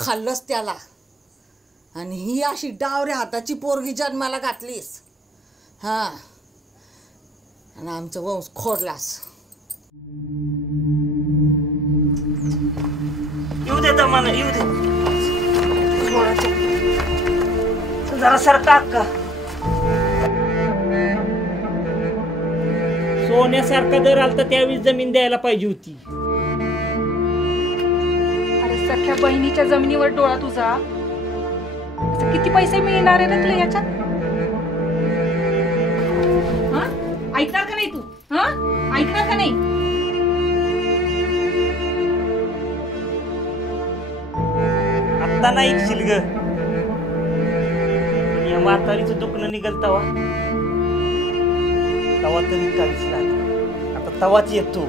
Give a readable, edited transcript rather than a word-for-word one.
खाल्लंस त्याला आणि ही अशी डावऱ्या हाताची पोरगी जन्माला घातलीस. हां, आणि आमचं वंश खोडलास. येऊ दे दमानं, येऊ दे. जरा सरका अक्का. सोन्यासारखा दर आलता त्यावेळी जमीन द्यायला पाहिजे होती. अरे सख्या बहिणीच्या जमिनीवर डोळा तुझा. किती पैसे मिळणार आहे रे तुला याच्यात? ऐकणार का नाही तू? ऐकणार का नाही? आत्ता नाही ऐकशील ग. या म्हातारीचं दुखणं निघल तवा तरी काहीच लागलं. आता तवाच येतो.